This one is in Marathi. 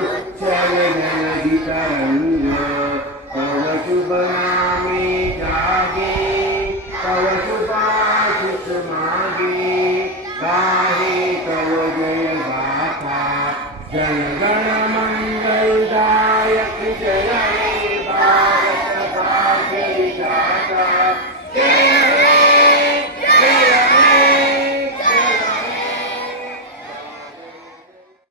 उच्चल जलधि तरंग तव शुभ नामे जागे तव शुभाशिष मागे गाहे तव जय गाथा जय गण